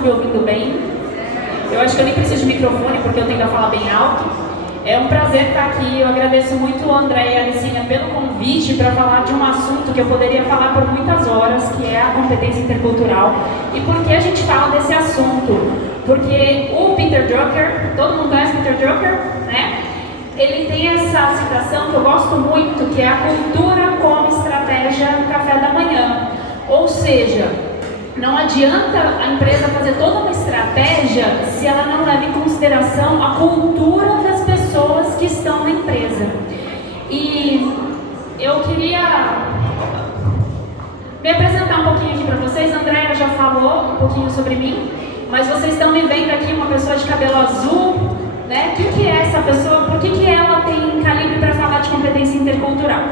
estão me ouvindo bem. Eu acho que eu nem preciso de microfone, porque eu tento falar bem alto. É um prazer estar aqui. Eu agradeço muito o André e a Alicinha pelo convite para falar de um assunto que eu poderia falar por muitas horas, que é a competência intercultural. E por que a gente fala desse assunto? Porque o Peter Drucker, todo mundo conhece Peter Drucker, né? Ele tem essa citação que eu gosto muito, que é a cultura como estratégia no café da manhã. Ou seja, não adianta a empresa fazer toda uma estratégia se ela não leva em consideração a cultura das pessoas que estão na empresa. E eu queria me apresentar um pouquinho aqui para vocês. A Andréia já falou um pouquinho sobre mim, mas vocês estão me vendo aqui uma pessoa de cabelo azul, né? O que é essa pessoa? Por que ela tem calibre para falar de competência intercultural?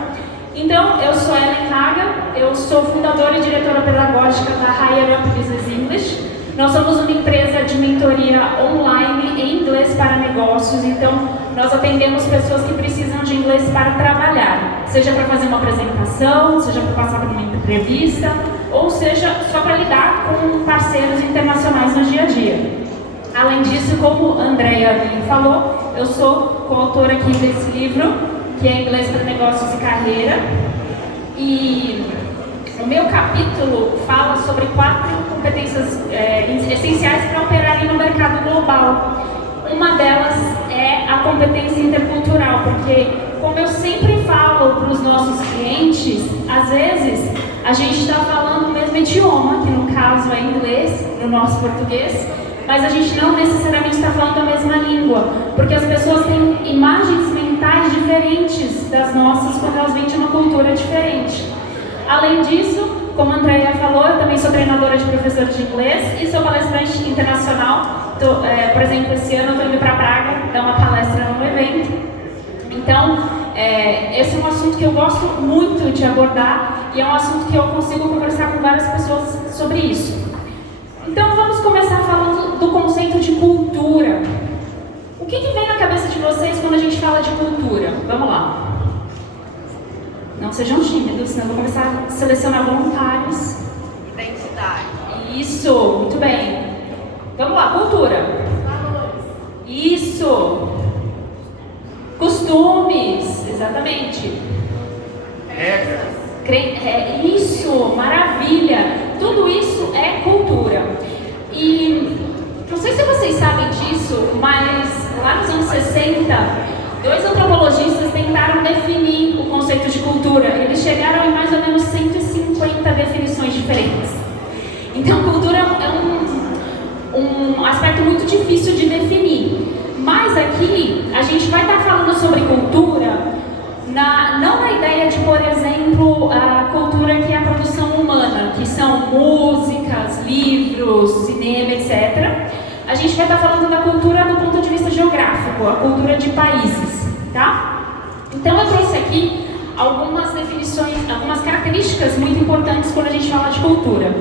Então, eu sou Ellen Haga, eu sou fundadora e diretora pedagógica da Higher Up Business English. Nós somos uma empresa de mentoria online em inglês para negócios, então nós atendemos pessoas que precisam de inglês para trabalhar, seja para fazer uma apresentação, seja para passar por uma entrevista, ou seja, só para lidar com parceiros internacionais no dia a dia. Além disso, como a Andrea falou, eu sou coautora aqui desse livro, que é Inglês para Negócios e Carreira. E o meu capítulo fala sobre 4 competências essenciais para operarem no mercado global. Uma delas é a competência intercultural, porque, como eu sempre falo para os nossos clientes, às vezes a gente está falando o mesmo idioma, que no caso é inglês, no nosso português, mas a gente não necessariamente está falando a mesma língua, porque as pessoas têm imagens mentais diferentes das nossas quando elas vêm de uma cultura diferente. Além disso, como a Andrea falou, eu também sou treinadora de professor de inglês e sou palestrante internacional. Por exemplo, esse ano eu estou indo para Praga dar uma palestra num evento. Então, esse é um assunto que eu gosto muito de abordar e é um assunto que eu consigo conversar com várias pessoas sobre isso. Então, vamos começar falando do conceito de cultura. O que vem na cabeça de vocês quando a gente fala de cultura? Vamos lá. Não sejam tímidos, senão eu vou começar a selecionar voluntários. Identidade. Isso, muito bem. Vamos lá, cultura. Valores. Isso. Costumes, exatamente. Regras. Isso, maravilha. Tudo isso é cultura. E não sei se vocês sabem disso, mas lá nos anos 60, 2 antropologistas tentaram definir o conceito de cultura. Eles chegaram em mais ou menos 150 definições diferentes. Então, cultura é um aspecto muito difícil de definir. Mas aqui, a gente vai estar falando sobre cultura, não na ideia de, por exemplo, a cultura que é a produção humana, que são músicas, livros, cinema, etc. A gente vai estar falando da cultura do ponto de vista geográfico, a cultura de países, tá? Então eu trouxe aqui algumas definições, algumas características muito importantes quando a gente fala de cultura.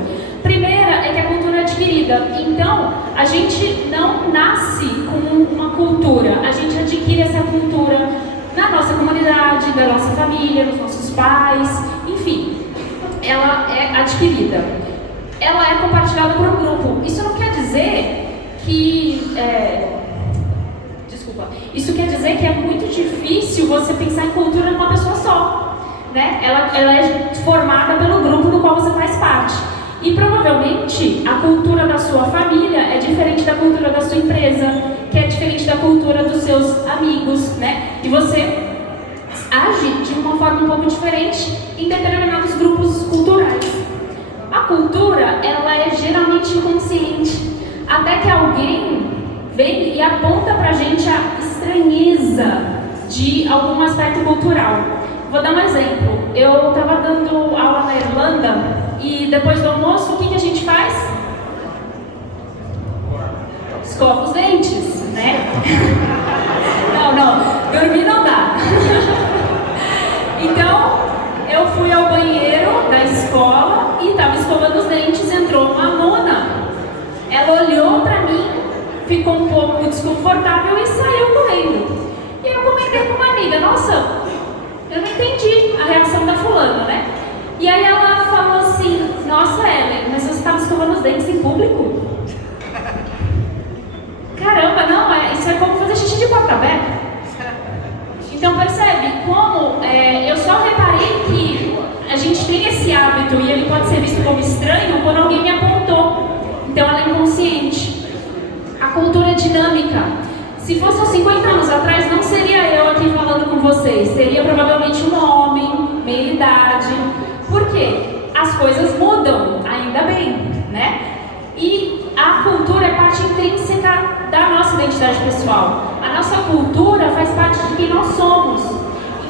Primeira é que a cultura é adquirida. Então, a gente não nasce com uma cultura, a gente adquire essa cultura na nossa comunidade, da nossa família, dos nossos pais, enfim, ela é adquirida. Ela é compartilhada por um grupo. Isso não quer dizer que... Isso quer dizer que é muito difícil você pensar em cultura numa pessoa só, né? Ela é formada pelo grupo do qual você faz parte. E provavelmente a cultura da sua família é diferente da cultura da sua empresa, que é diferente da cultura dos seus amigos, né? E você age de uma forma um pouco diferente em determinados grupos culturais. A cultura, ela é geralmente inconsciente, até que alguém vem e aponta pra gente a estranheza de algum aspecto cultural. Vou dar um exemplo. Eu estava dando aula na Irlanda e depois do almoço, o que a gente faz? Escova os dentes, né? Não, dormir não dá. Então, eu fui ao banheiro da escola e estava escovando os dentes, entrou uma aluna. Ela olhou pra mim, ficou um pouco desconfortável e saiu correndo. E eu comentei com uma amiga, nossa, eu não entendi a reação da fulana, né? E aí ela falou assim, nossa, Ellen, mas você estava escovando os dentes em público? Se fosse há 50 anos atrás, não seria eu aqui falando com vocês, seria provavelmente um homem, meia idade. Por quê? As coisas mudam, ainda bem, né? E a cultura é parte intrínseca da nossa identidade pessoal. A nossa cultura faz parte de quem nós somos.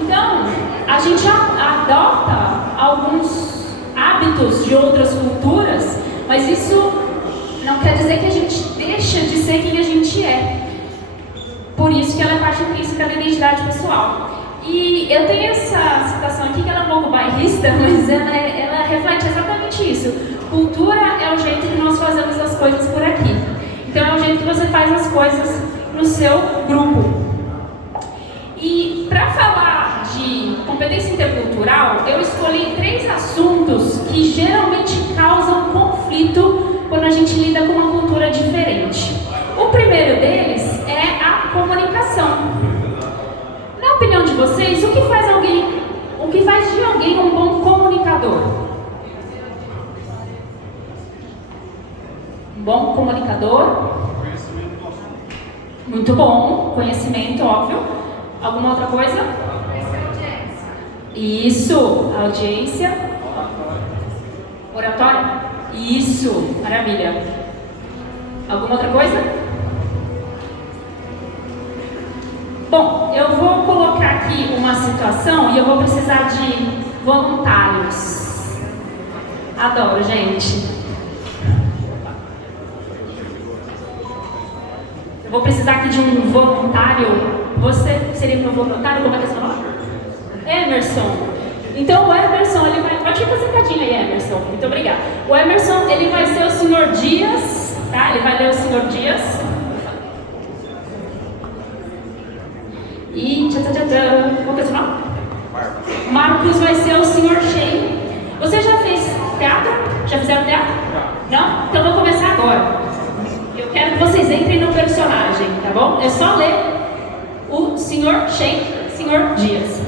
Então, a gente adota alguns hábitos de outras culturas, mas isso não quer dizer que a gente deixa de ser quem a gente é. Por isso que ela é parte intrínseca da identidade pessoal. E eu tenho essa citação aqui que ela é um pouco bairrista, mas ela reflete exatamente isso. Cultura é o jeito que nós fazemos as coisas por aqui. Então é o jeito que você faz as coisas no seu grupo. E para falar de competência intercultural, eu escolhi 3 assuntos que geralmente causam conflito quando a gente lida com uma cultura diferente. O primeiro deles é a comunicação. Na opinião de vocês, o que faz de alguém um bom comunicador? Um bom comunicador? Muito bom, conhecimento, óbvio. Alguma outra coisa? Isso, audiência. Oratório? Isso, maravilha. Alguma outra coisa? Bom, eu vou colocar aqui uma situação e eu vou precisar de voluntários. Adoro, gente. Eu vou precisar aqui de um voluntário. Você seria meu voluntário? Como é que é seu nome? Emerson. Então o Emerson, ele vai... Pode ficar sentadinho aí, Emerson. Muito obrigada. O Emerson, ele vai ser o Sr. Dias, tá? Ele vai ler o Sr. Dias. E... Qual que é o seu nome? Marcos vai ser o Sr. Shane. Você já fez teatro? Já fizeram teatro? Não? Então vou começar agora. Eu quero que vocês entrem no personagem, tá bom? É só ler o Sr. Shane, Sr. Dias.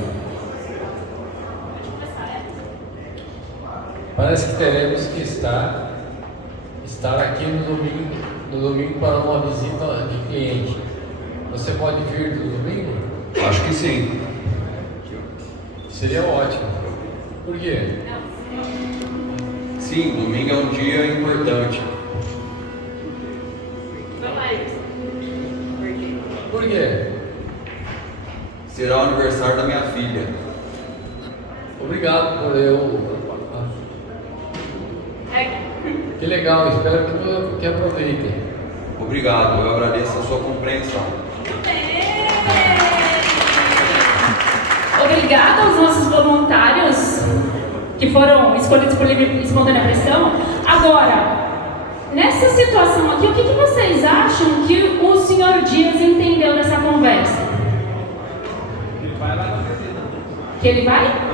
Parece que teremos que estar aqui no domingo para uma visita de cliente. Você pode vir no domingo? Acho que sim. Seria ótimo. Por quê? Sim, domingo é um dia importante. Por quê? Será o aniversário da minha filha. Obrigado por eu... Que legal, espero que aproveitem. Obrigado, eu agradeço a sua compreensão. Obrigada aos nossos voluntários que foram escolhidos por livre e espontânea pressão. Agora, nessa situação aqui, o que vocês acham que o Sr. Dias entendeu dessa conversa? Que ele vai?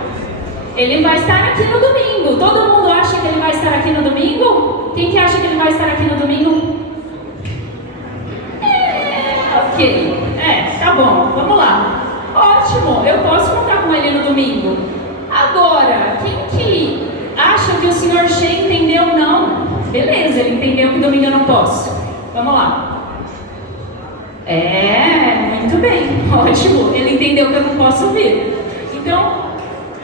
Ele vai estar aqui no domingo. Todo mundo acha que ele vai estar aqui no domingo? Quem que acha que ele vai estar aqui no domingo? Ok. Tá bom. Vamos lá. Ótimo. Eu posso contar com ele no domingo. Agora, quem que acha que o Sr. Shea entendeu? Não. Beleza, ele entendeu que domingo eu não posso. Vamos lá. Muito bem. Ótimo. Ele entendeu que eu não posso vir. Então,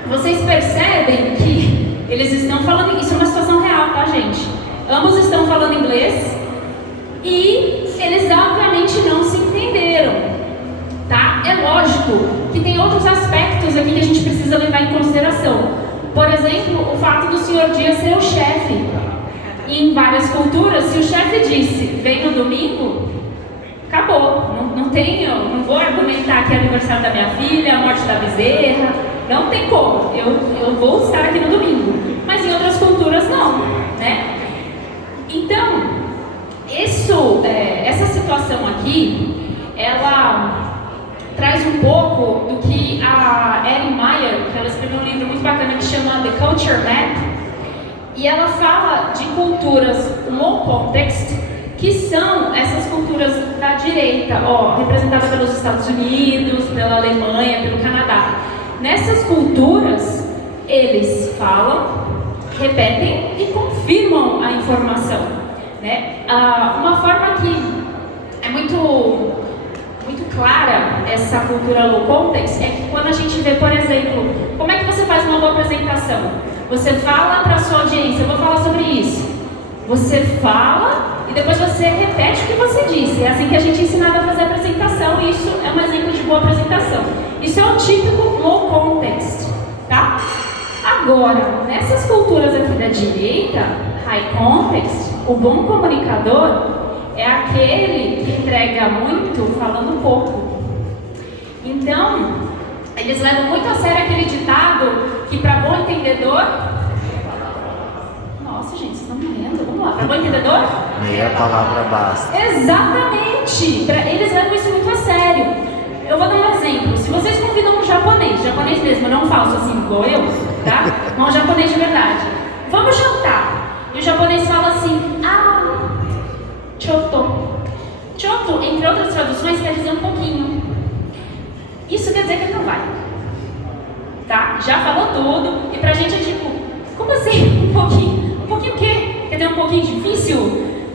vocês percebem que eles estão falando, isso é uma situação real, tá, gente? Ambos estão falando inglês e eles obviamente não se entenderam, tá? É lógico que tem outros aspectos aqui que a gente precisa levar em consideração. Por exemplo, o fato do Sr. Dias ser o chefe. Em várias culturas, se o chefe disse, vem no domingo, acabou. Não vou argumentar que é aniversário da minha filha, a morte da bezerra. Não tem como, eu vou estar aqui no domingo, mas em outras culturas não, né? Então, essa situação aqui, ela traz um pouco do que a Erin Meyer, que ela escreveu um livro muito bacana que chama The Culture Map, e ela fala de culturas low context, que são essas culturas da direita, representadas pelos Estados Unidos, pela Alemanha, pelo Canadá. Nessas culturas, eles falam, repetem e confirmam a informação, né? Uma forma que é muito essa cultura low context é que quando a gente vê, por exemplo, como é que você faz uma boa apresentação? Você fala para a sua audiência, eu vou falar sobre isso. Você fala e depois você repete o que você disse. É assim que a gente é ensinado a fazer a apresentação, e isso é um exemplo de boa apresentação. Isso é o típico low context, tá? Agora, nessas culturas aqui da direita, high context, o bom comunicador é aquele que entrega muito falando pouco. Então, eles levam muito a sério aquele ditado que para bom entendedor... Nossa, gente, vocês estão morrendo. Vamos lá, para bom entendedor? Meia palavra basta. Exatamente! Eles levam isso muito a sério. Eu vou dar um exemplo. Se vocês convidam um japonês mesmo, não falso assim, igual eu, tá? Mas um japonês de verdade. Vamos jantar. E o japonês fala assim, choto. Choto, entre outras traduções, quer dizer um pouquinho. Isso quer dizer que ele não vai. Tá? Já falou tudo. E pra gente é tipo, como assim? Um pouquinho? Um pouquinho o quê? Quer dizer um pouquinho difícil?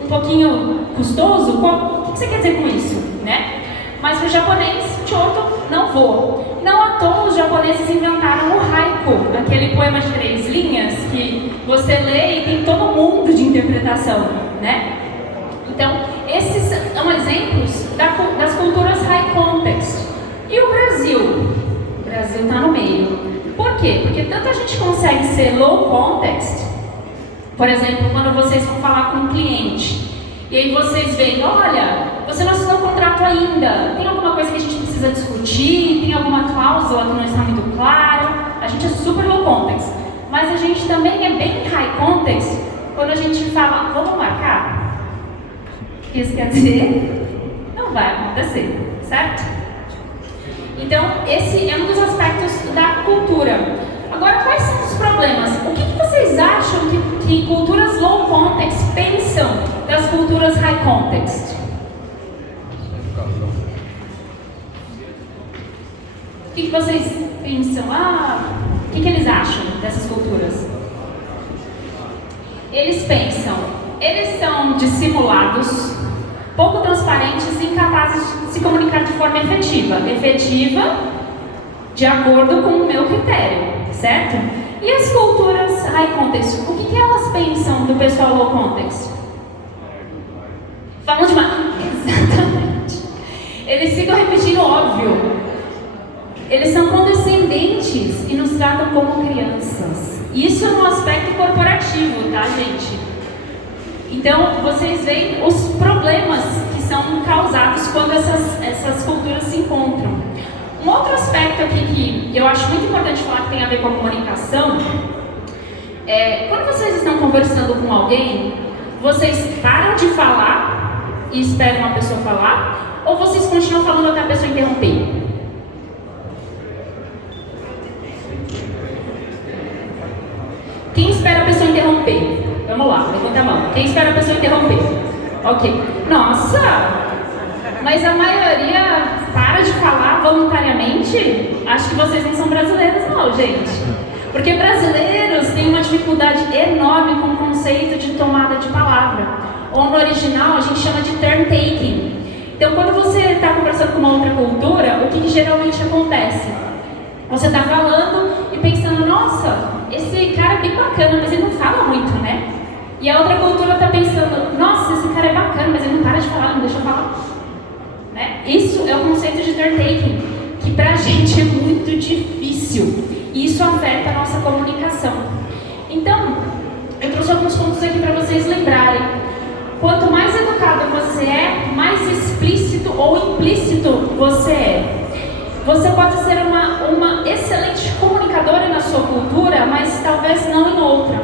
Um pouquinho custoso? O que você quer dizer com isso? Né? Mas pro japonês, choto, não vou. Não à toa os japoneses inventaram o haiku, aquele poema de 3 linhas que você lê e tem todo mundo de interpretação, né? Então, esses são exemplos das culturas high context. E o Brasil? O Brasil está no meio. Por quê? Porque tanto a gente consegue ser low context, por exemplo, quando vocês vão falar com um cliente, e aí vocês veem, olha, você não assinou o contrato ainda, tem alguma coisa que a gente precisa discutir, tem alguma cláusula que não está muito clara, a gente é super low context. Mas a gente também é bem high context quando a gente fala, vamos marcar? O que isso quer dizer? Não vai acontecer, certo? Então, esse é um dos aspectos da cultura. Agora, quais são os problemas? O que vocês acham que culturas low context pensam das culturas high context? O que vocês pensam? O que eles acham dessas culturas? Eles pensam, eles são dissimulados, pouco transparentes e incapazes de se comunicar de forma efetiva. Efetiva de acordo com o meu critério, certo? E as culturas high context, o que elas pensam do pessoal low context? Falam demais. Exatamente. Eles ficam repetindo o óbvio. Eles são condescendentes e nos tratam como crianças. Isso é um aspecto corporativo, tá, gente? Então, vocês veem os problemas que são causados quando essas culturas se encontram. Um outro aspecto aqui que eu acho muito importante falar que tem a ver com a comunicação é, quando vocês estão conversando com alguém, vocês param de falar e esperam a pessoa falar, ou vocês continuam falando até a pessoa interromper? Quem espera a pessoa interromper? Vamos lá, levanta a mão. Quem espera a pessoa interromper? Ok. Nossa! Mas a maioria para de falar voluntariamente? Acho que vocês não são brasileiros não, gente. Porque brasileiros têm uma dificuldade enorme com o conceito de tomada de palavra. Ou no original a gente chama de turn taking. Então quando você está conversando com uma outra cultura, o que geralmente acontece? Você está falando e pensando, nossa, esse cara é bem bacana, mas ele não fala muito, né? E a outra cultura está pensando, nossa, esse cara é bacana, mas ele não para de falar, não deixa eu falar. Né? Isso é o conceito de turn taking, que pra gente é muito difícil. E isso afeta a nossa comunicação. Então, eu trouxe alguns pontos aqui para vocês lembrarem. Quanto mais educado você é, mais explícito ou implícito você é. Você pode ser uma excelente comunicadora na sua cultura, mas talvez não em outra.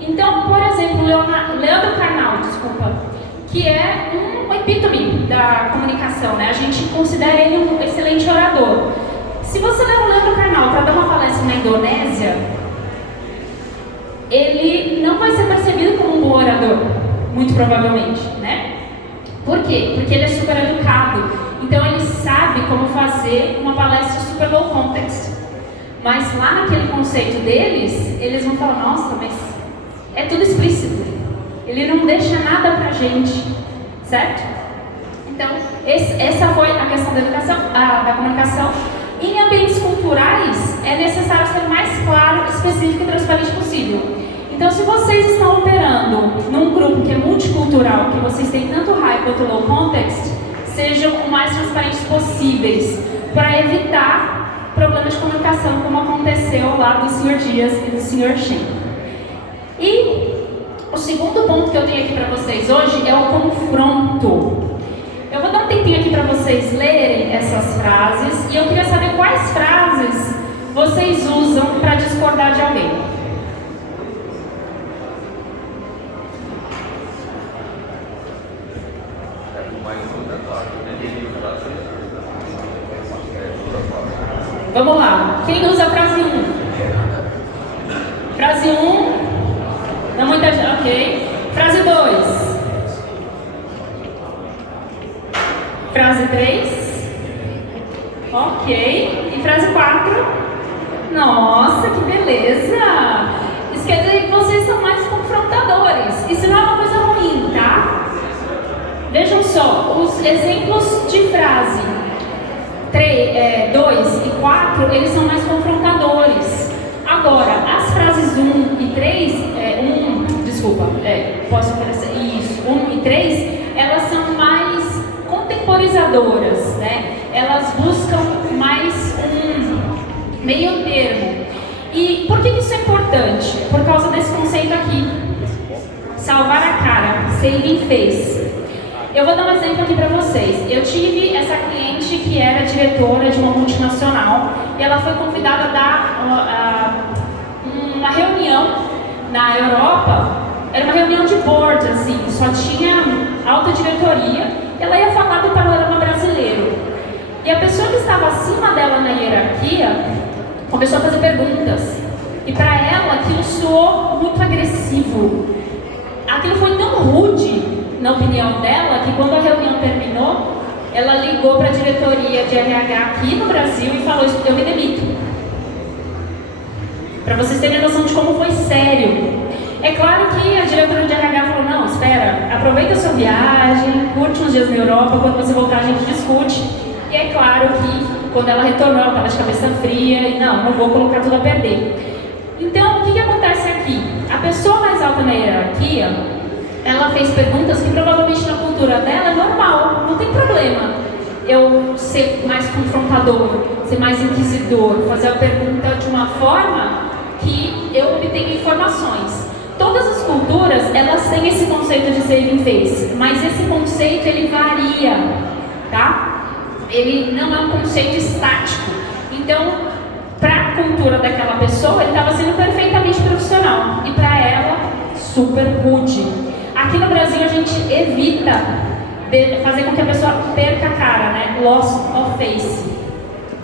Então, por exemplo, Leandro Carnal, que é um epítome da comunicação, né? A gente considera ele um excelente orador. Se você levar o Leandro Carnal para dar uma palestra na Indonésia, ele não vai ser percebido como um bom orador, muito provavelmente, né? Por quê? Porque ele é super educado. Então ele sabe como fazer uma palestra super low context. Mas lá naquele conceito deles, eles vão falar, nossa, mas é tudo explícito. Ele não deixa nada pra gente, certo? Então, essa foi a questão da educação, da comunicação. Em ambientes culturais, é necessário ser mais claro, específico e transparente possível. Então, se vocês estão operando num grupo que é multicultural, que vocês têm tanto high quanto low context, sejam o mais transparentes possíveis, para evitar problemas de comunicação, como aconteceu lá do Sr. Dias e do Sr. Shen. E o segundo ponto que eu tenho aqui para vocês hoje é o confronto. Eu vou dar um tempinho aqui para vocês lerem essas frases e eu queria saber quais frases vocês usam para discordar de alguém. Vamos lá. Quem usa a frase 1? Frase 1. Não muita gente. Ok. Frase 2. Frase 3. Ok. E frase 4. Nossa, que beleza! Isso quer dizer que vocês são mais confrontadores. Isso não é uma coisa ruim, tá? Vejam só, os exemplos de frase 2 e 4, eles são mais confrontadores. Agora, as frases 1 e 3, posso oferecer isso, 1 e 3, elas são mais contemporizadoras, né? Elas buscam mais um meio termo. E por que isso é importante? Por causa desse conceito aqui. Salvar a cara, saving face. Eu vou dar um exemplo aqui para vocês. Eu tive essa cliente que era diretora de uma multinacional e ela foi convidada a dar uma reunião na Europa. Era uma reunião de board, assim, só tinha alta diretoria. Ela ia falar do panorama brasileiro. E a pessoa que estava acima dela na hierarquia começou a fazer perguntas. E para ela aquilo soou muito agressivo. Aquilo foi tão rude, na opinião dela, que quando a reunião terminou, ela ligou para a diretoria de RH aqui no Brasil e falou: eu me demito. Para vocês terem noção de como foi sério. É claro que a diretora de RH falou: não, espera, aproveita a sua viagem, curte uns dias na Europa, quando você voltar a gente discute. E é claro que quando ela retornou, ela estava de cabeça fria e não vou colocar tudo a perder. Então, o que acontece aqui? A pessoa mais alta na hierarquia, ela fez perguntas que provavelmente na cultura dela é normal, não tem problema eu ser mais confrontador, ser mais inquisidor, fazer a pergunta de uma forma que eu obtenha informações. Todas as culturas, elas têm esse conceito de saving face, mas esse conceito ele varia, tá? Ele não é um conceito estático. Então, para a cultura daquela pessoa, ele estava sendo perfeitamente profissional e para ela, super rude. Aqui no Brasil a gente evita fazer com que a pessoa perca a cara, né? Loss of face.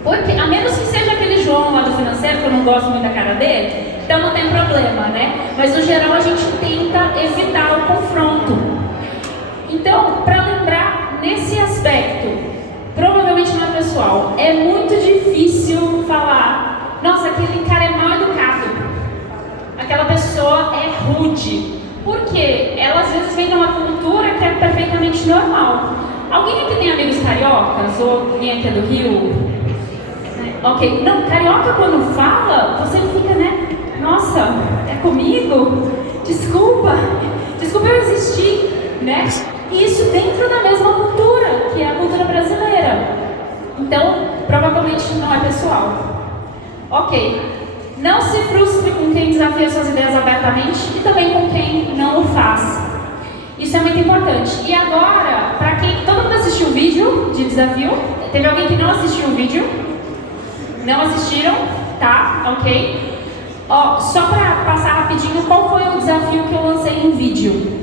Porque, a menos que seja aquele João lá do financeiro, que eu não gosto muito da cara dele, então não tem problema, né? Mas no geral a gente tenta evitar o confronto. Então, para lembrar nesse aspecto, provavelmente não é pessoal, é muito difícil falar: nossa, aquele cara é mal educado, aquela pessoa é rude. Porque ela às vezes vem de uma cultura que é perfeitamente normal. Alguém aqui tem amigos cariocas? Ou alguém aqui é do Rio? Ok, não, carioca quando fala, você fica, né? Nossa, é comigo? Desculpa eu existir, né? E isso dentro da mesma cultura, que é a cultura brasileira. Então, provavelmente não é pessoal. Ok. Não se frustre com quem desafia suas ideias abertamente e também com quem não o faz. Isso é muito importante. E agora, para quem... Todo mundo assistiu o vídeo de desafio? Teve alguém que não assistiu o vídeo? Não assistiram? Tá, ok. Só para passar rapidinho, qual foi o desafio que eu lancei em vídeo?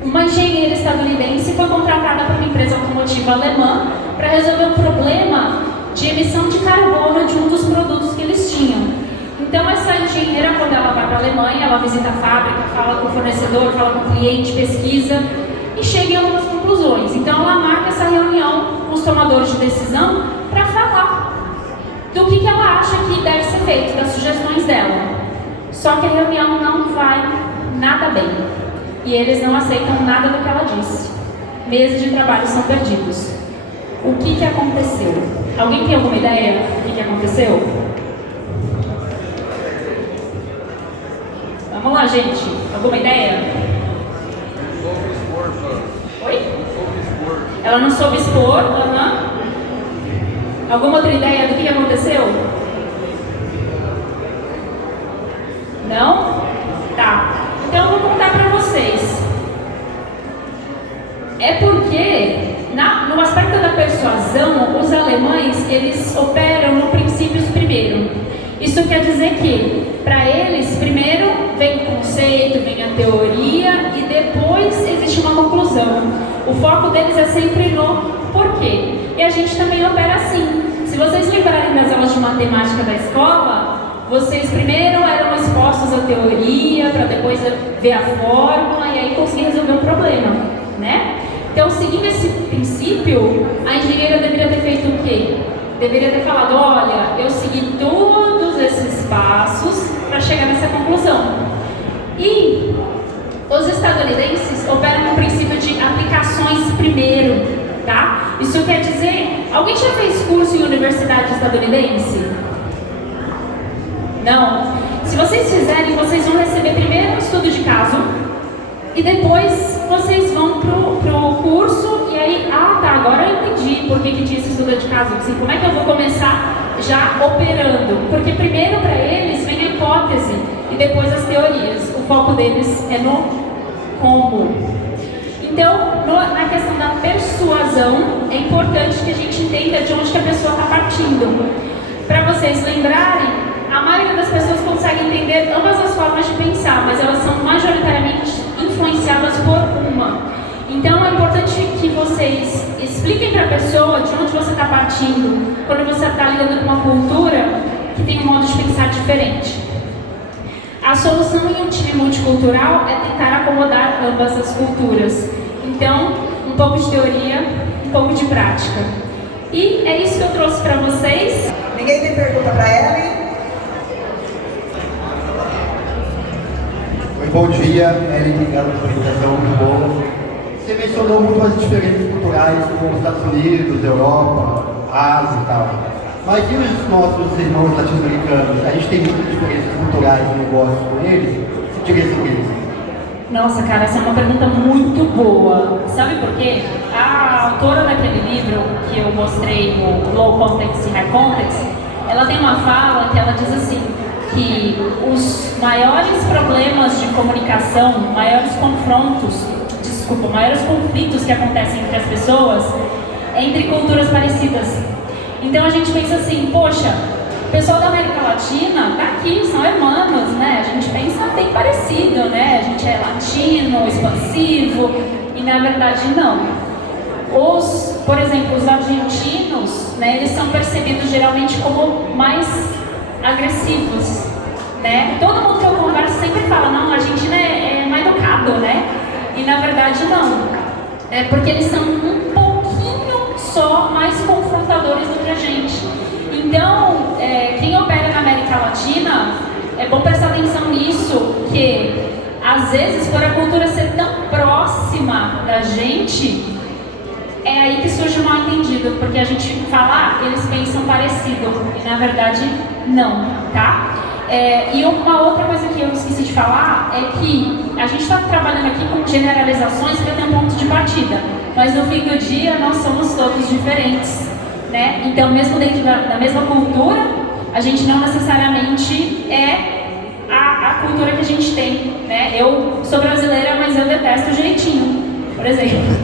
Uma engenheira estadunidense foi contratada por uma empresa automotiva alemã para resolver um problema de emissão de carbono de um dos produtos que eles tinham. Então essa engenheira, quando ela vai para a Alemanha, ela visita a fábrica, fala com o fornecedor, fala com o cliente, pesquisa e chega em algumas conclusões. Então ela marca essa reunião com os tomadores de decisão para falar do que ela acha que deve ser feito, das sugestões dela. Só que a reunião não vai nada bem e eles não aceitam nada do que ela disse. meses de trabalho são perdidos. O que aconteceu? Alguém tem alguma ideia do que aconteceu? Vamos lá, gente. Alguma ideia? Oi? Ela não soube expor? Alguma outra ideia do que aconteceu? Não? Tá. Então eu vou contar para vocês. É porque, no aspecto da persuasão, os alemães, eles operam no princípios primeiro. Isso quer dizer que, para eles, primeiro vem o conceito, vem a teoria e depois existe uma conclusão. O foco deles é sempre no porquê. E a gente também opera assim. Se vocês lembrarem das aulas de matemática da escola, vocês primeiro eram expostos à teoria, para depois ver a fórmula e aí conseguir resolver um problema, né? Então, seguindo esse princípio, a engenheira deveria ter feito o quê? Deveria ter falado, olha, eu segui todos esses passos para chegar nessa conclusão. E os estadunidenses operam no princípio de aplicações primeiro, tá? Isso quer dizer, alguém já fez curso em universidade estadunidense? Não? Se vocês fizerem, vocês vão receber primeiro um estudo de caso e depois vocês vão pro curso e aí, tá, agora eu entendi por que tinha esse estudo de caso. Assim, como é que eu vou começar já operando? Porque primeiro para eles vem a hipótese e depois as teorias. O foco deles é no como. Então, na questão da persuasão, é importante que a gente entenda de onde que a pessoa está partindo. Para vocês lembrarem, a maioria das pessoas consegue entender ambas as formas de pensar, mas elas são majoritariamente influenciadas por uma. Então é importante que vocês expliquem para a pessoa de onde você está partindo, quando você está lidando com uma cultura que tem um modo de pensar diferente. A solução em um time multicultural é tentar acomodar ambas as culturas. Então, um pouco de teoria, um pouco de prática. E é isso que eu trouxe para vocês. Ninguém tem pergunta para ela? Bom dia, Ellen, obrigado pela apresentação, muito boa. Você mencionou muito as diferenças culturais com os Estados Unidos, Europa, Ásia e tal. Mas e os nossos irmãos latino-americanos? A gente tem muitas diferenças culturais no negócio com eles? Que diria sobre isso? Nossa, cara, essa é uma pergunta muito boa. Sabe por quê? A autora daquele livro que eu mostrei, o Low Context e High Context, ela tem uma fala que ela diz assim, que os maiores problemas de comunicação, maiores conflitos que acontecem entre as pessoas é entre culturas parecidas. Então a gente pensa assim, poxa, o pessoal da América Latina tá aqui, são hermanos, né? A gente pensa bem parecido, né? A gente é latino, expansivo, e na verdade não. Por exemplo, os argentinos, né, eles são percebidos geralmente como mais agressivos, né? Todo mundo que eu converso sempre fala, não, a Argentina é mais educado, né? E na verdade não, é porque eles são um pouquinho só mais confrontadores do que a gente. Então, quem opera na América Latina, é bom prestar atenção nisso, que às vezes por a cultura ser tão próxima da gente, é aí que surge o mal entendido, porque a gente fala, eles pensam parecido, e na verdade não, tá? E uma outra coisa que eu esqueci de falar é que a gente está trabalhando aqui com generalizações para ter um ponto de partida, mas no fim do dia nós somos todos diferentes, né? Então, mesmo dentro da mesma cultura, a gente não necessariamente é a cultura que a gente tem, né? Eu sou brasileira, mas eu detesto o jeitinho, por exemplo.